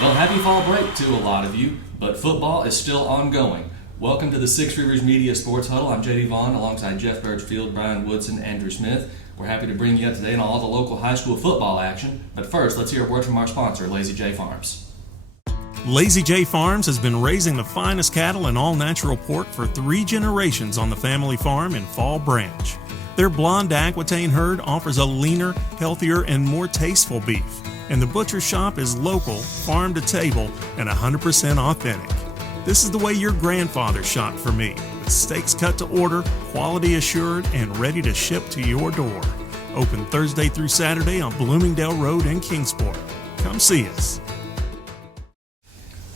Well, happy fall break to a lot of you, but football is still ongoing. Welcome to the Six Rivers Media Sports Huddle. I'm J.D. Vaughn alongside Jeff Birchfield, Brian Woodson, Andrew Smith. We're happy to bring you up to date on all the local high school football action. But first, let's hear a word from our sponsor, Lazy J Farms. Lazy J Farms has been raising the finest cattle and all-natural pork for 3 generations on the family farm in Fall Branch. Their blonde Aquitaine herd offers a leaner, healthier, and more tasteful beef. And the butcher shop is local, farm to table, and 100% authentic. This is the way your grandfather shopped for me, with steaks cut to order, quality assured, and ready to ship to your door. Open Thursday through Saturday on Bloomingdale Road in Kingsport. Come see us.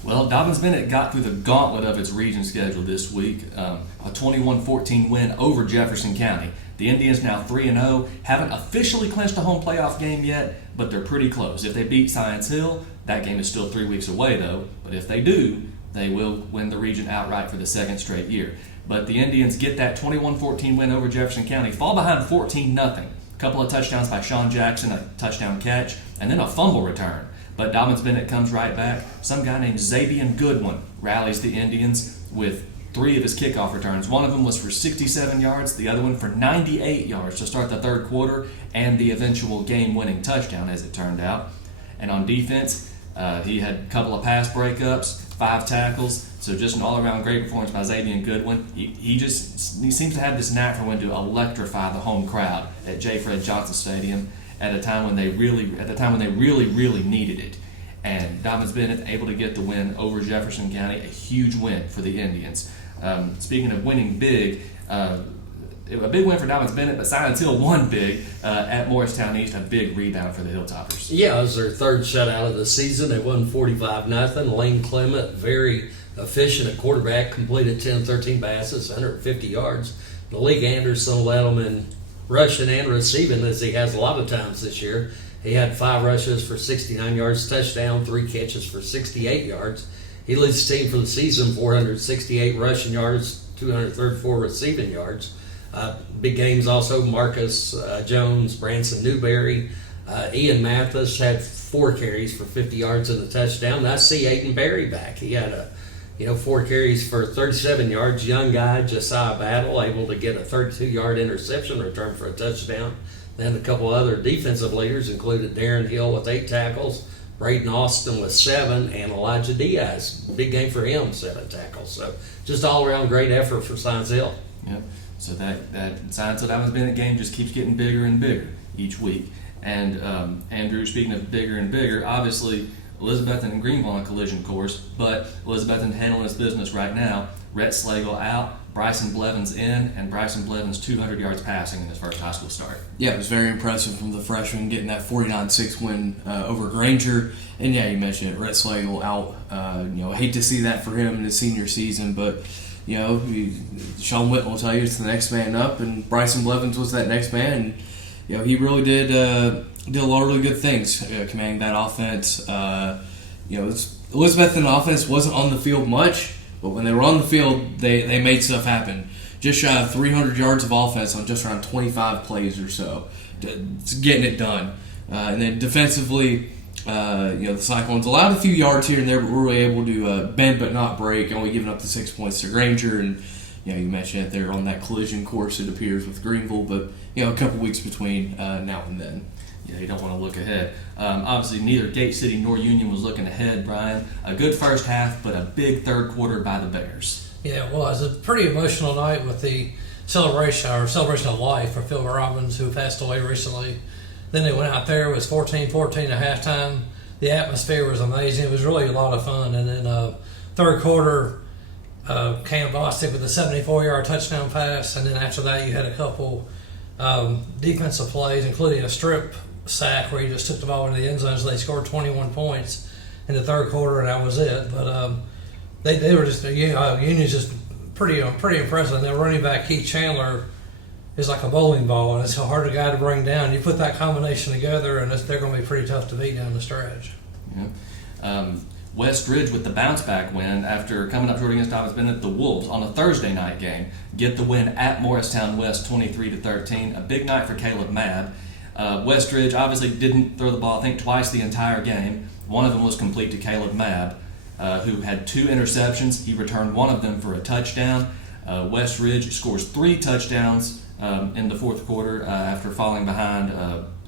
Well, Dobyns-Bennett got through the gauntlet of its region schedule this week. A 21-14 win over Jefferson County. The Indians now 3-0, haven't officially clinched a home playoff game yet, but they're pretty close. If they beat Science Hill, that game is still 3 weeks away though, but if they do, they will win the region outright for the second straight year. But the Indians get that 21-14 win over Jefferson County, fall behind 14-0. A couple of touchdowns by Sean Jackson, a touchdown catch, and then a fumble return. But Dobyns-Bennett comes right back. Some guy named Xavier Goodwin rallies the Indians with 3 of his kickoff returns. One of them was for 67 yards, the other one for 98 yards to start the third quarter, and the eventual game-winning touchdown, as it turned out. And on defense, he had a couple of pass breakups, 5 tackles, so just an all-around great performance by Xavier Goodwin. He seems to have this knack for when to electrify the home crowd at J. Fred Johnson Stadium at a time when they really needed it. And Dobyns-Bennett able to get the win over Jefferson County, a huge win for the Indians. Speaking of winning big, a big win for Dobyns-Bennett, but Science Hill won big at Morristown East, a big rebound for the Hilltoppers. Yeah, it was their third shutout of the season. They won 45-0. Lane Clement, very efficient at quarterback, completed 10-13 passes, 150 yards. Malik Anderson led them in rushing and receiving, as he has a lot of times this year. He had 5 rushes for 69 yards, touchdown, 3 catches for 68 yards. He leads the team for the season, 468 rushing yards, 234 receiving yards. Big games also, Marcus Jones, Branson Newberry, Ian Mathis had 4 carries for 50 yards and a touchdown. I see Aiden Berry back. He had 4 carries for 37 yards. Young guy, Josiah Battle, able to get a 32-yard interception return for a touchdown. Then a couple other defensive leaders included Darren Hill with 8 tackles, Braden Austin with 7, and Elijah Diaz. Big game for him, 7 tackles. So just all-around great effort for Science Hill. Yep. So that Science Hill Dobyns-Bennett game just keeps getting bigger and bigger each week. And Andrew, speaking of bigger and bigger, obviously Elizabethton and Greenville on a collision course, but Elizabethton handling its business right now. Rhett Slagle out, Bryson Blevins in, and Bryson Blevins 200 yards passing in his first high school start. Yeah, it was very impressive from the freshman getting that 49-6 win over Granger. And yeah, you mentioned it, Rhett Slagle out. I hate to see that for him in his senior season, but Sean Whitten will tell you it's the next man up, and Bryson Blevins was that next man. And, he really did a lot of really good things commanding that offense. Elizabethton offense wasn't on the field much, but when they were on the field, they made stuff happen. Just shy of 300 yards of offense on just around 25 plays or so. It's getting it done. And then defensively, the Cyclones allowed a few yards here and there, but were really able to bend but not break, only giving up the 6 points to Granger. And you mentioned it, they're on that collision course, it appears, with Greenville, but a couple weeks between now and then. Yeah, you don't want to look ahead. Obviously, neither Gate City nor Union was looking ahead, Brian. A good first half, but a big third quarter by the Bears. Yeah, it was a pretty emotional night with the celebration of life for Phil Robbins, who passed away recently. Then they went out there, it was 14-14 at halftime. The atmosphere was amazing. It was really a lot of fun. And then third quarter, Cam Bostic with a 74-yard touchdown pass. And then after that, you had a couple defensive plays, including a strip sack where he just took the ball into the end zone. So they scored 21 points in the third quarter, and that was it. But they were just Union's just pretty impressive. And their running back Keith Chandler is like a bowling ball, and it's a hard guy to bring down. You put that combination together, and they're going to be pretty tough to beat down the stretch. Yeah. West Ridge with the bounce-back win after coming up short against Dobyns-Bennett. The Wolves on a Thursday night game get the win at Morristown West 23-13. A big night for Caleb Mabb. Westridge obviously didn't throw the ball, I think, twice the entire game. One of them was complete to Caleb Mabb, who had 2 interceptions. He returned one of them for a touchdown. Westridge scores 3 touchdowns in the fourth quarter after falling behind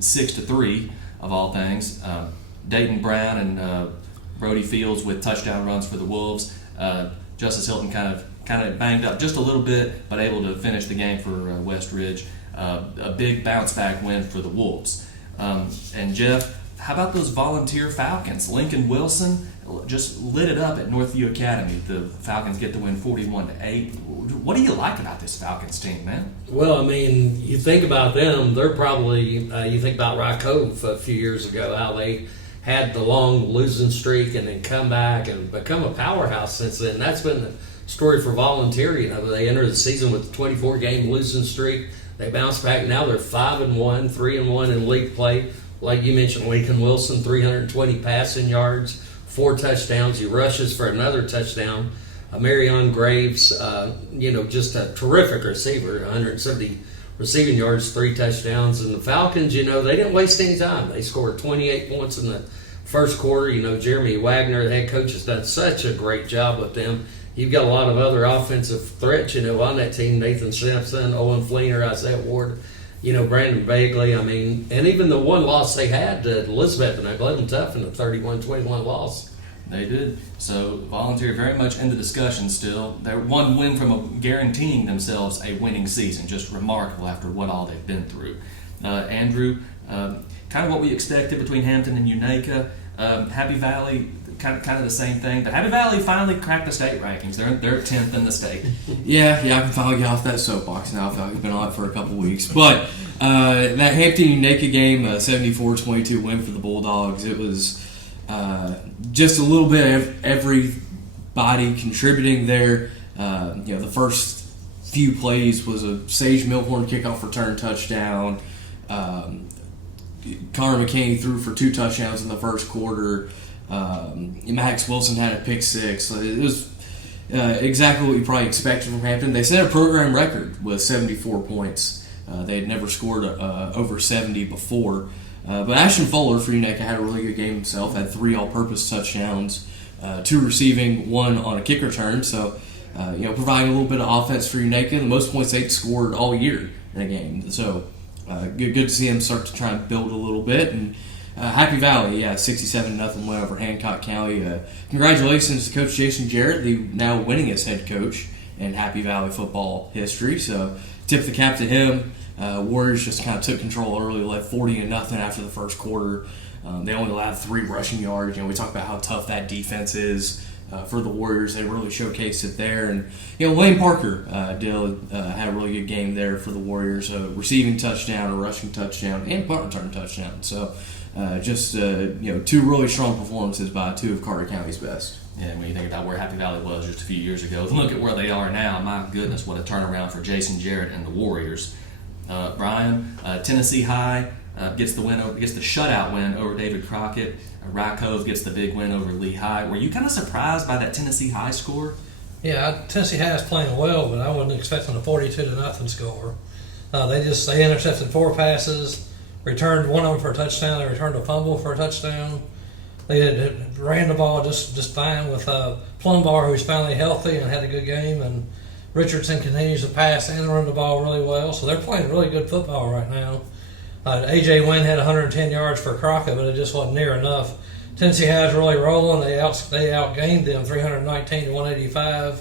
6-3 of all things. Dayton Brown and Brody Fields with touchdown runs for the Wolves. Justice Hilton kind of banged up just a little bit, but able to finish the game for Westridge. A big bounce back win for the Wolves. And Jeff, how about those Volunteer Falcons? Lincoln Wilson just lit it up at Northview Academy. The Falcons get the win 41-8. What do you like about this Falcons team, man? Well, I mean, you think about them, they're probably, you think about Rock Cove a few years ago, how they had the long losing streak and then come back and become a powerhouse since then. That's been the story for Volunteer. You know, they entered the season with a 24-game losing streak. They bounced back. Now they're 5-1, 3-1 in league play. Like you mentioned, Lincoln Wilson, 320 passing yards, 4 touchdowns. He rushes for another touchdown. Marion Graves, just a terrific receiver, 170 receiving yards, 3 touchdowns. And the Falcons, they didn't waste any time. They scored 28 points in the first quarter. Jeremy Wagner, the head coach, has done such a great job with them. You've got a lot of other offensive threats, on that team. Nathan Simpson, Owen Fleener, Isaiah Ward, Brandon Bagley. I mean, and even the one loss they had to Elizabeth, and they played them tough in the 31-21 loss. They did. So Volunteer very much in the discussion still. They're one win from guaranteeing themselves a winning season. Just remarkable after what all they've been through. Andrew, kind of what we expected between Hampton and Unaka. Happy Valley, kind of the same thing. But Happy Valley finally cracked the state rankings. They're 10th in the state. Yeah, I can finally get off that soapbox now. I feel like I've been on it for a couple weeks. But that Hampton-Unaka game, 74-22 win for the Bulldogs, it was just a little bit of everybody contributing there. The first few plays was a Sage Milhorn kickoff return touchdown. Connor McKinney threw for 2 touchdowns in the first quarter. Max Wilson had a pick 6. It was exactly what you probably expected from Hampton. They set a program record with 74 points. They had never scored over 70 before. But Ashton Fuller for Unaka had a really good game himself. Had 3 all-purpose touchdowns, 2 receiving, 1 on a kick return. So, providing a little bit of offense for Unaka. The most points they'd scored all year in a game. So, good to see them start to try and build a little bit. And Happy Valley, 67-0 win over Hancock County. Congratulations to Coach Jason Jarrett, the now winningest head coach in Happy Valley football history. So, tip the cap to him. Warriors just kind of took control early, led 40-0 after the first quarter. They only allowed 3 rushing yards. We talk about how tough that defense is for the Warriors. They really showcased it there. And, Lane Parker had a really good game there for the Warriors. A receiving touchdown, a rushing touchdown, and a punt return touchdown. So, 2 really strong performances by 2 of Carter County's best. Yeah, when you think about where Happy Valley was just a few years ago, look at where they are now. My goodness, what a turnaround for Jason Jarrett and the Warriors. Brian, Tennessee High gets the shutout win over David Crockett. Rye Cove gets the big win over Lee High. Were you kind of surprised by that Tennessee High score? Yeah, Tennessee High is playing well, but I wasn't expecting a 42-0 score. They intercepted 4 passes, returned one of them for a touchdown. They returned a fumble for a touchdown. They ran the ball just fine with Plumbar, who's finally healthy and had a good game, and Richardson continues to pass and run the ball really well, so they're playing really good football right now. A.J. Wynn had 110 yards for Crockett, but it just wasn't near enough. Tennessee High's really rolling. They outgained them 319-185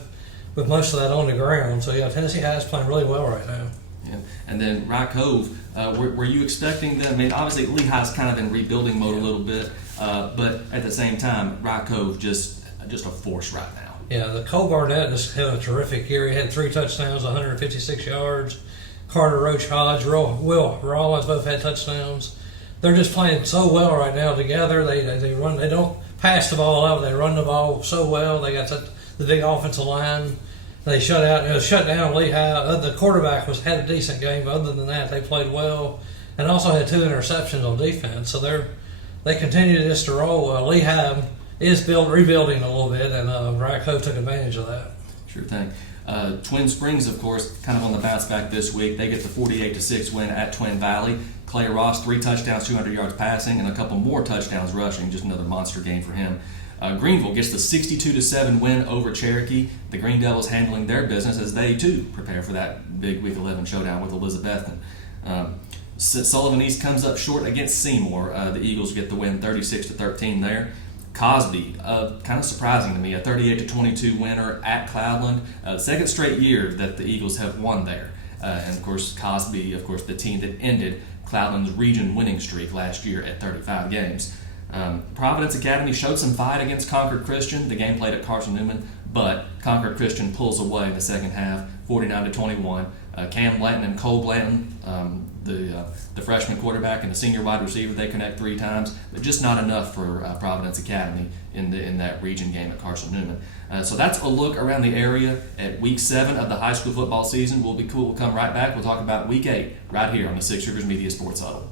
with most of that on the ground. So, Tennessee High's playing really well right now. Yeah. And then Rye Cove, were you expecting them? I mean, obviously Lee High's kind of in rebuilding mode a little bit, but at the same time, Rye Cove just a force right now. Yeah, the Cole Barnett just had a terrific year. He had 3 touchdowns, 156 yards. Carter Roach Hodge, Will Rollins both had touchdowns. They're just playing so well right now together. They run. They don't pass the ball out. They run the ball so well. They got the big offensive line. They shut down Lehigh. The quarterback had a decent game, but other than that, they played well and also had 2 interceptions on defense. So they continue just to roll. Lehigh is rebuilding a little bit, and Rye Cove took advantage of that. Sure thing. Twin Springs, of course, kind of on the bounce back this week. They get the 48-6 win at Twin Valley. Clay Ross, 3 touchdowns, 200 yards passing, and a couple more touchdowns rushing. Just another monster game for him. Greenville gets the 62-7 win over Cherokee. The Green Devils handling their business as they, too, prepare for that big Week 11 showdown with Elizabethton. Sullivan East comes up short against Seymour. The Eagles get the win 36-13 there. Cosby, kind of surprising to me, a 38-22 winner at Cloudland. Second straight year that the Eagles have won there. And, of course, Cosby, the team that ended Cloudland's region winning streak last year at 35 games. Providence Academy showed some fight against Concord Christian. The game played at Carson Newman, but Concord Christian pulls away in the second half, 49-21. Cam Blanton and Cole Blanton, the freshman quarterback and the senior wide receiver, they connect 3 times, but just not enough for Providence Academy in that region game at Carson Newman. So that's a look around the area at Week 7 of the high school football season. We'll be cool. We'll come right back. We'll talk about Week 8 right here on the Six Rivers Media Sports Huddle.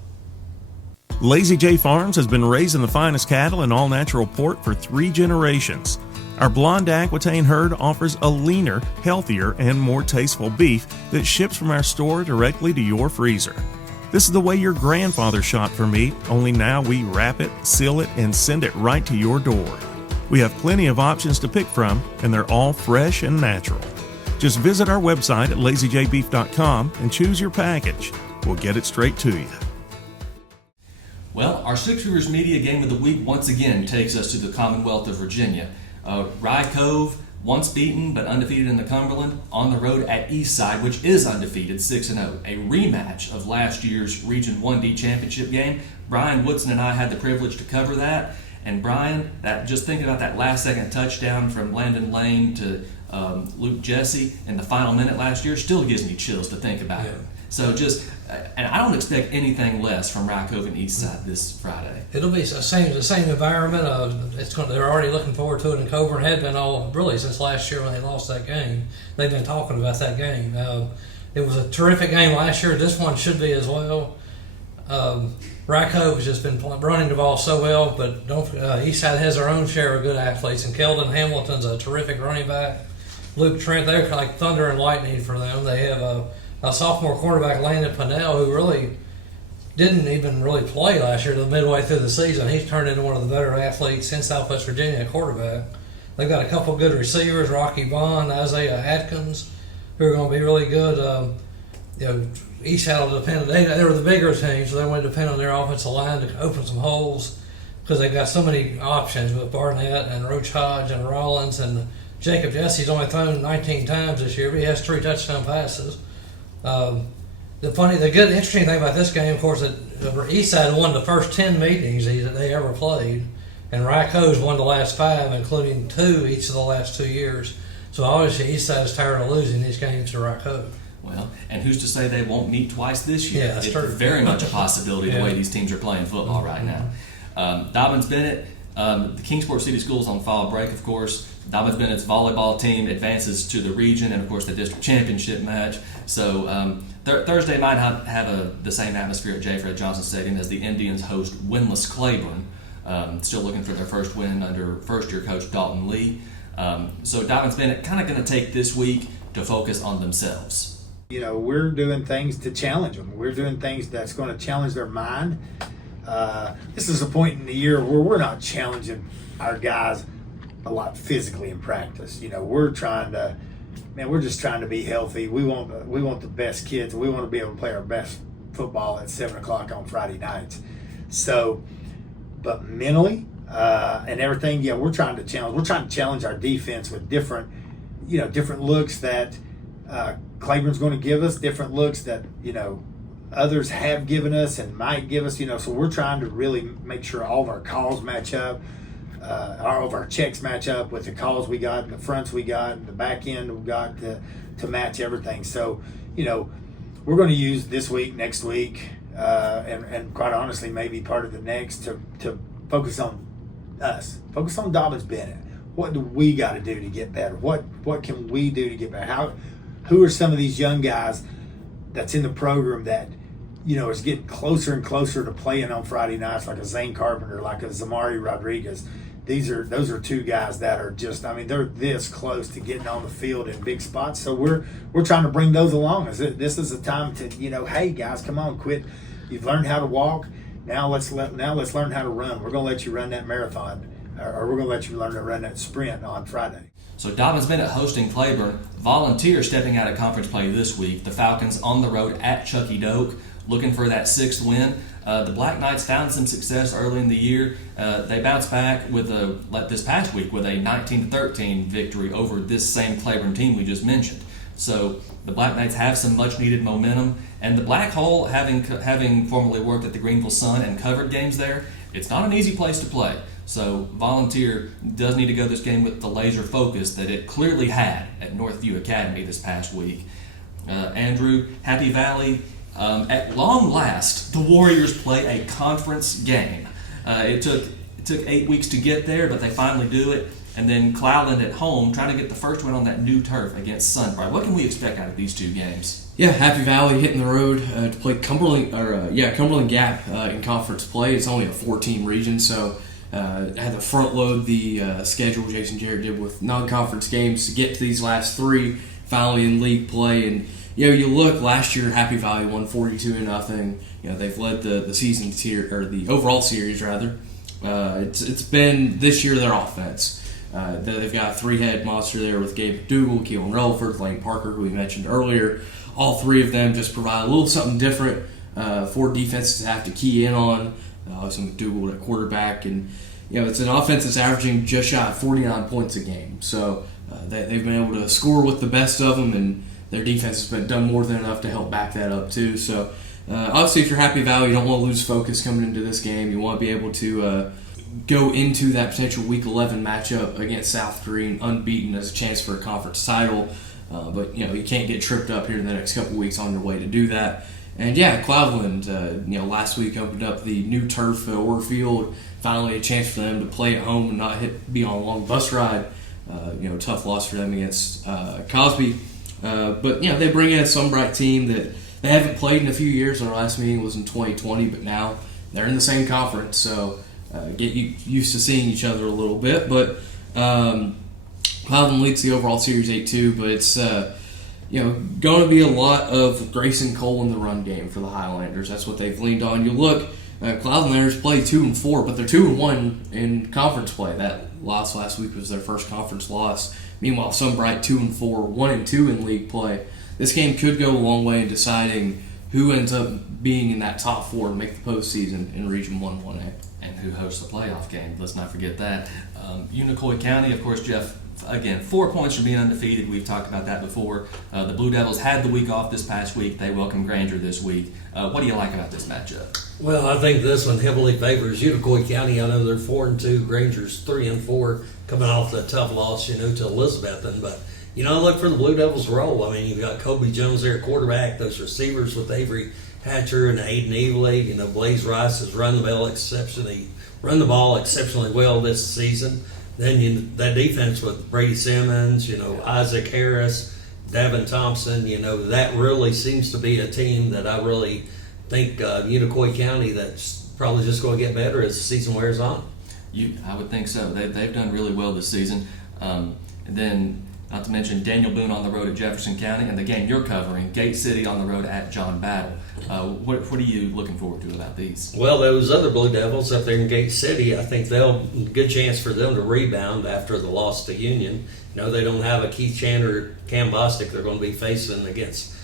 Lazy J Farms has been raising the finest cattle and all-natural pork for 3 generations. Our blonde Aquitaine herd offers a leaner, healthier, and more tasteful beef that ships from our store directly to your freezer. This is the way your grandfather shot for meat, only now we wrap it, seal it, and send it right to your door. We have plenty of options to pick from, and they're all fresh and natural. Just visit our website at lazyjbeef.com and choose your package. We'll get it straight to you. Well, our Six Rivers Media Game of the Week once again takes us to the Commonwealth of Virginia. Rye Cove, once beaten but undefeated in the Cumberland, on the road at Eastside, which is undefeated, 6-0. A rematch of last year's Region 1D championship game. Brian Woodson and I had the privilege to cover that. And Brian, just thinking about that last-second touchdown from Landon Lane to Luke Jesse in the final minute last year still gives me chills to think about it. So and I don't expect anything less from Rye Cove and Eastside this Friday. It'll be the same environment. They're already looking forward to it in Coburn. Had been all really since last year when they lost that game. They've been talking about that game. It was a terrific game last year. This one should be as well. Rye Cove has just been running the ball so well, but Eastside has their own share of good athletes. And Keldon Hamilton's a terrific running back. Luke Trent, they're like thunder and lightning for them. They have a sophomore quarterback, Landon Pinnell, who really didn't even really play last year. Midway through the season, he's turned into one of the better athletes in Southwest Virginia at quarterback. They've got a couple good receivers, Rocky Bond, Isaiah Atkins, who are going to be really good. Eastside will depend. They were the bigger team, so they want to depend on their offensive line to open some holes because they've got so many options with Barnett and Roach Hodge and Rollins, and Jacob Jesse's only thrown 19 times this year, but he has 3 touchdown passes. Interesting thing about this game, of course, that Eastside won the first 10 meetings that they ever played, and Rye Cove's won the last 5, including 2 each of the last 2 years. So obviously Eastside is tired of losing these games to Rye Cove. Well, and who's to say they won't meet twice this year? Yeah, that's it's true. Very much a possibility the way these teams are playing football right now. Dobbins-Bennett, the Kingsport City Schools on fall break, of course. Dobbins-Bennett's volleyball team advances to the region and, of course, the district championship match. So Thursday might have the same atmosphere at J. Fred Johnson Stadium as the Indians host winless Claiborne. Still looking for their first win under first-year coach Dalton Lee. So Dobbins-Bennett kind of going to take this week to focus on themselves. We're doing things to challenge them. We're doing things that's going to challenge their mind. This is a point in the year where we're not challenging our guys a lot physically in practice. We're just trying to be healthy. We want the best kids. We want to be able to play our best football at 7:00 on Friday nights. So, but mentally and everything, we're trying to challenge. We're trying to challenge our defense with different looks that Claiborne's going to give us, different looks that others have given us and might give us. So we're trying to really make sure all of our calls match up. All of our checks match up with the calls we got and the fronts we got and the back end we got to match everything. So, we're going to use this week, next week, and quite honestly, maybe part of the next to focus on us. Focus on Dobbins-Bennett. What do we got to do to get better? What can we do to get better? Who are some of these young guys that's in the program that is getting closer and closer to playing on Friday nights, like a Zane Carpenter, like a Zamari Rodriguez, those are two guys that are just, I mean, they're this close to getting on the field in big spots. So we're trying to bring those along. This is a time to, hey guys, come on, quit. You've learned how to walk. Now let's learn how to run. We're going to let you run that marathon, or we're going to let you learn to run that sprint on Friday. So Dobbins Bennett hosting Claiborne. Volunteer stepping out of conference play this week. The Falcons on the road at Chucky Doak, looking for that 6th win. The Black Knights found some success early in the year. They bounced back with this past week with a 19-13 victory over this same Claiborne team we just mentioned. So the Black Knights have some much-needed momentum, and the Black Hole, having formerly worked at the Greenville Sun and covered games there, it's not an easy place to play. So Volunteer does need to go this game with the laser focus that it clearly had at Northview Academy this past week. Andrew, Happy Valley, at long last, the Warriors play a conference game. It took 8 weeks to get there, but they finally do it. And then Cloudland at home, trying to get the first win on that new turf against Sunbright. What can we expect out of these two games? Yeah, Happy Valley hitting the road to play Cumberland Gap in conference play. It's only a 4-team region, so had to front load the schedule Jason Jarrett did with non-conference games to get to these last 3 finally in league play. And you look last year, Happy Valley won 42-0. They've led the season or the overall series rather. It's been this year their offense. They've got a 3-head monster there with Gabe McDougal, Keelan Relaford, Lane Parker, who we mentioned earlier. All 3 of them just provide a little something different for defenses to have to key in on. Some McDougal at quarterback, and it's an offense that's averaging just shy of 49 points a game. So they've been able to score with the best of them, and their defense has done more than enough to help back that up too. So obviously, if you're Happy Valley, you don't want to lose focus coming into this game. You want to be able to go into that potential Week 11 matchup against South Green unbeaten as a chance for a conference title. But you can't get tripped up here in the next couple weeks on your way to do that. And Cloudland, last week opened up the new turf at Orfield. Finally, a chance for them to play at home and not be on a long bus ride. Tough loss for them against Cosby. But they bring in a Sunbright team that they haven't played in a few years. Our last meeting was in 2020, but now they're in the same conference, so get used to seeing each other a little bit. But Cloudland leads the overall series 8-2, but it's going to be a lot of Grayson Cole in the run game for the Highlanders. That's what they've leaned on. You look, Cloudlanders play 2-4, but they're 2-1 in conference play. That loss last week was their first conference loss. Meanwhile, Sunbright 2-4, 1-2 in league play. This game could go a long way in deciding who ends up being in that top 4 to make the postseason in Region 1-1A. And who hosts the playoff game. Let's not forget that. Unicoi County, of course, Jeff, again, 4 points from being undefeated. We've talked about that before. The Blue Devils had the week off this past week. They welcome Granger this week. What do you like about this matchup? Well, I think this one heavily favors Unicoi County. I know they're 4-2. Granger's 3-4, coming off the tough loss, to Elizabethton. But look for the Blue Devils' role. I mean, you've got Kobe Jones there at quarterback. Those receivers with Avery Hatcher and Aiden Evely. Blaze Rice has run the ball exceptionally well this season. Then that defense with Brady Simmons, Isaac Harris, Davin Thompson, that really seems to be a team that I really think Unicoi County that's probably just going to get better as the season wears on. I would think so. They've done really well this season. And then, not to mention Daniel Boone on the road at Jefferson County, and the game you're covering, Gate City on the road at John Battle. What are you looking forward to about these? Well, those other Blue Devils up there in Gate City, I think good chance for them to rebound after the loss to Union. They don't have a Keith Chandler, Cam Bostic they're going to be facing against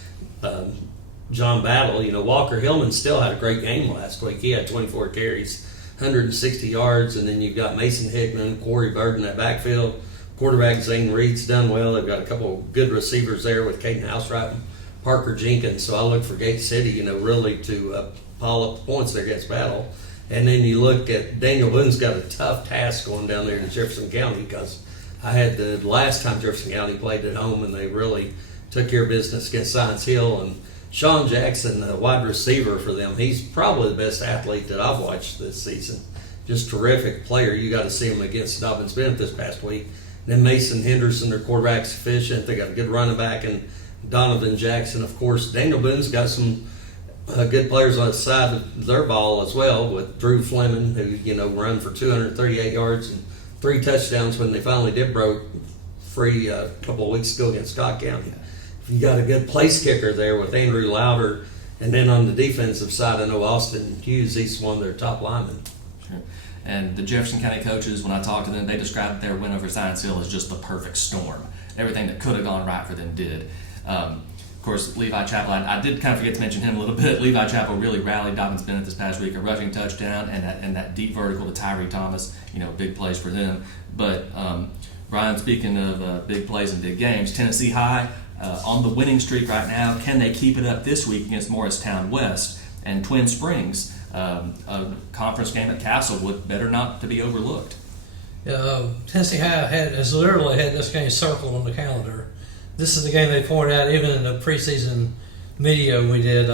John Battle. Walker Hillman still had a great game last week. He had 24 carries, 160 yards, and then you've got Mason Hickman, Corey Bird in that backfield. Quarterback Zane Reed's done well. They've got a couple of good receivers there with Caden Housewright and Parker Jenkins. So I look for Gate City, really to pile up the points there against Battle. And then you look at Daniel Boone's got a tough task going down there to Jefferson County, because I had the last time Jefferson County played at home and they really took care of business against Science Hill. And Sean Jackson, the wide receiver for them, he's probably the best athlete that I've watched this season. Just terrific player. You got to see him against Dobbins Bennett this past week. Then Mason Henderson, their quarterback's efficient. They got a good running back, and Donovan Jackson, of course. Daniel Boone's got some good players on the side of their ball as well, with Drew Fleming, who run for 238 yards and 3 touchdowns when they finally did broke free a couple of weeks ago against Scott County. You got a good place kicker there with Andrew Louder, and then on the defensive side, I know Austin Hughes, he's one of their top linemen. Sure. And the Jefferson County coaches, when I talked to them, they described their win over Science Hill as just the perfect storm. Everything that could have gone right for them did. Of course, Levi Chappell, I did kind of forget to mention him a little bit. Levi Chappell really rallied Dobbins Bennett this past week, a rushing touchdown and that deep vertical to Tyree Thomas, big plays for them. But Brian, speaking of big plays and big games, Tennessee High on the winning streak right now. Can they keep it up this week against Morristown West and Twin Springs? A conference game at Castlewood, better not to be overlooked. Tennessee High has literally had this game circled on the calendar. This is the game they pointed out even in the preseason video we did.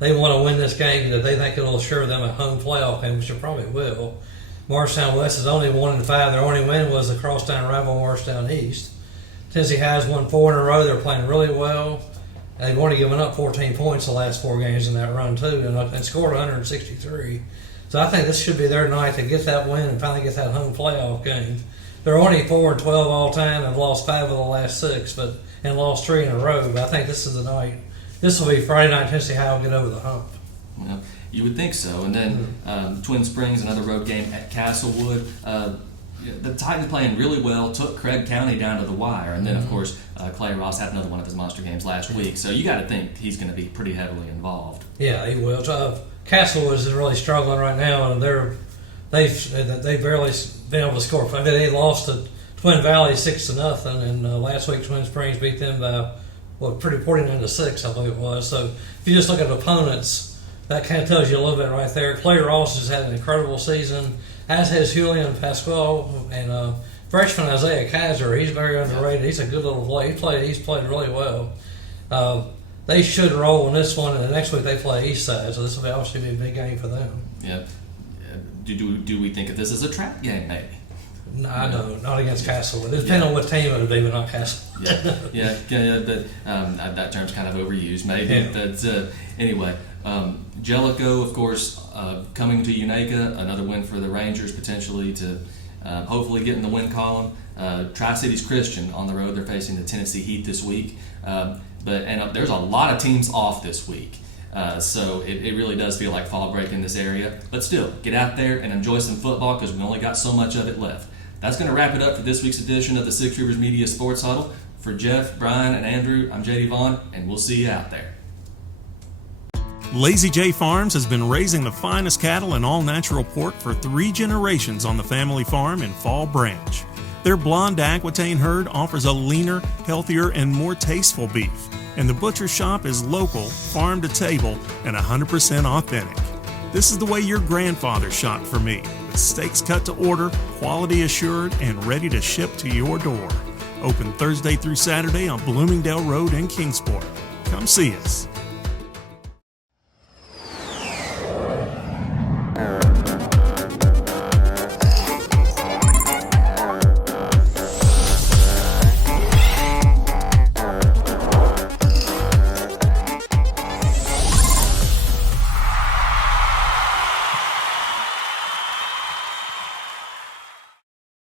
They want to win this game that they think it'll assure them a home playoff game, which it probably will. Morristown West is only 1-5. Their only win was the crosstown rival Morristown East. Tennessee High's won 4 in a row. They're playing really well. They've only given up 14 points the last 4 games in that run too, and scored 163. So I think this should be their night to get that win and finally get that home playoff game. They're only 4-12 all time. They've lost 5 of the last 6, and lost 3 in a row. But I think this is the night. This will be Friday night. Tennessee High will get over the hump. Well, you would think so. And then Twin Springs, another road game at Castlewood. The Titans playing really well, took Craig County down to the wire. And then, of course, Clay Ross had another one of his monster games last week. So you got to think he's going to be pretty heavily involved. Yeah, he will. Castlewood is really struggling right now, and they've barely been able to score. I mean, they lost to Twin Valley 6-0, and last week Twin Springs beat them by 49-6, I believe it was. So if you just look at opponents, that kind of tells you a little bit right there. Clay Ross has had an incredible season, as has Julian Pasquale, and freshman Isaiah Kaiser. He's very underrated. He's a good little player. He's played really well. They should roll in this one, and the next week they play Eastside, so this will obviously be a big game for them. Yeah. Do we think of this as a trap game, maybe? No, I don't. Not against Castlewood. It depends on what team it would be, but not Castlewood. That term's kind of overused, maybe. Yeah. Anyway, Jellicoe, of course, coming to Unaka, another win for the Rangers, potentially to hopefully get in the win column. Tri-Cities Christian on the road, they're facing the Tennessee Heat this week. There's a lot of teams off this week. So it really does feel like fall break in this area. But still, get out there and enjoy some football because we only got so much of it left. That's going to wrap it up for this week's edition of the Six Rivers Media Sports Huddle. For Jeff, Brian, and Andrew, I'm J.D. Vaughn, and we'll see you out there. Lazy J Farms has been raising the finest cattle and all-natural pork for 3 generations on the family farm in Fall Branch. Their blonde Aquitaine herd offers a leaner, healthier, and more tasteful beef. And the butcher shop is local, farm to table, and 100% authentic. This is the way your grandfather shopped for me, with steaks cut to order, quality assured, and ready to ship to your door. Open Thursday through Saturday on Bloomingdale Road in Kingsport. Come see us.